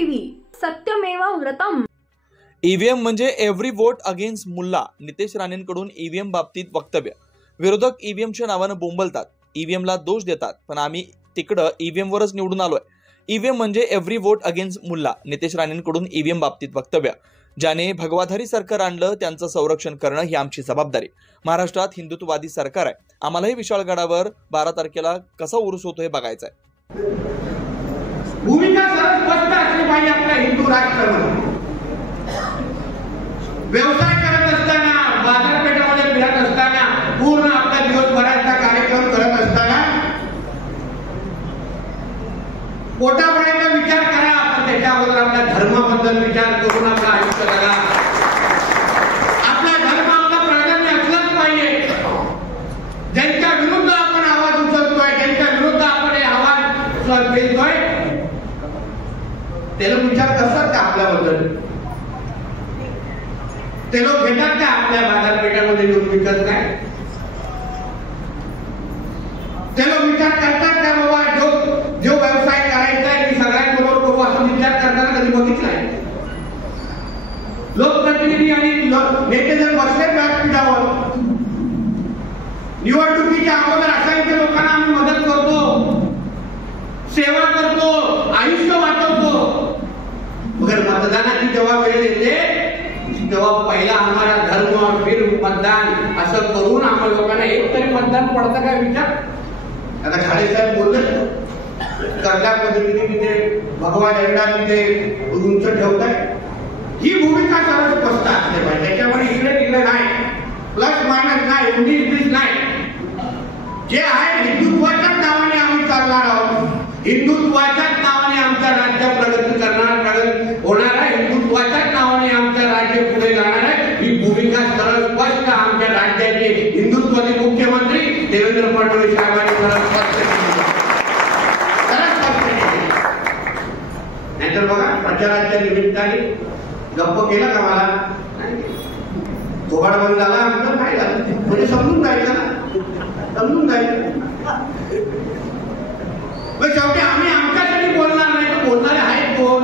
TV सत्यमेव व्रतम। EVM म्हणजे एव्हरी वोट अगेन्स्ट मुल्ला। नितेश राणेंकडून ईव्हीएम बाबतीत वक्तव्य। विरोधक ईव्हीएमच्या नावाने बोंबलतात, ईव्हीएमला दोष देतात, पण आम्ही तिकडे ईव्हीएम वरच निवडून आलोय। ईव्हीएम म्हणजे एव्हरी वोट अगेन्स्ट मुल्ला। नितेश राणेंकडून ईव्हीएम बाबतीत वक्तव्य। ज्याने भगवाधारी सरकार आणलं त्यांचं संरक्षण करणं ही आमची जबाबदारी। महाराष्ट्रात हिंदुत्ववादी सरकार आहे, आम्हालाही विशाळगडावर 12 तारखेला कसा उरूस होतो हे बघायचं आहे। भूमिका सरळ स्पष्ट असली पाहिजे आपल्या हिंदू राष्ट्रामध्ये। व्यवसाय करत असताना, बाजारपेठामध्ये फिरत असताना, पूर्ण आपल्या दिवसभराचा कार्यक्रम करत असताना पोटापाण्याचा विचार करा, पण त्याच्या अगोदर आपल्या धर्माबद्दल विचार करून आपलं आयुष्य जगा। आपला धर्म आपला प्राधान्य असलंच पाहिजे। ज्यांच्या विरुद्ध आपण आवाज उचलतोय, ज्यांच्या विरुद्ध आपण हे आवाज पेलतोय, ते लोक विचार करतात का आपल्याबद्दल? ते लोक घेतात का आपल्या बाजारपेठामध्ये येऊन विकत काय? ते लोक विचार करतात का बाबा जो व्यवसाय करायचा आहे की सगळ्यांबरोबर करू असं विचार करताना कधी बघितलाय? लोकप्रतिनिधी आणि नेते जर बसले व्यासपीठावर, निवडणुकीच्या अगोदर असंख्य लोकांना आम्ही मदत करतो, सेवा करतो, आयुष्य वाचवतो, मगर मतदानाची जेव्हा वेळ येते तेव्हा पहिला आम्हाला धर्म और फिर मतदान असं करून आम्हा लोकांना एक तरी मतदान पडतं काय विचार? आता खाडे साहेब बोलले कर्जा पद्धतीने तिथे भगवा झेंडा तिथे उंच ठेवताय। ही भूमिका सर्व स्पष्ट असते पाहिजे। त्याच्यामुळे इकडे तिकडे नाही, प्लस मायनस नाही, 19-20 नाही। जे आहे हिंदुत्वाच्याच नावाने आम्ही चालणार आहोत। हिंदुत्वाच्याच नावाने आमचं राज्य प्रगती करणार, प्रगती होणार आहे। हिंदुत्वाच्याच नावाने आमचं राज्य पुढे जाणार आहे। ही भूमिका सरळ स्पष्ट आमच्या राज्याचे हिंदुत्वाचे मुख्यमंत्री देवेंद्र फडणवीस साहेबांनी सरळ स्पष्ट केली। नाहीतर बघा प्रचाराच्या निमित्ताने गप्प केलं का मला? थोबाड बंद झाला आमचं काय झालं म्हणजे समजून जायचं ना, समजून जायचं। शेवटी आम्ही आमच्यासाठी बोलणार नाही, तर बोलणारे आहेत कोण?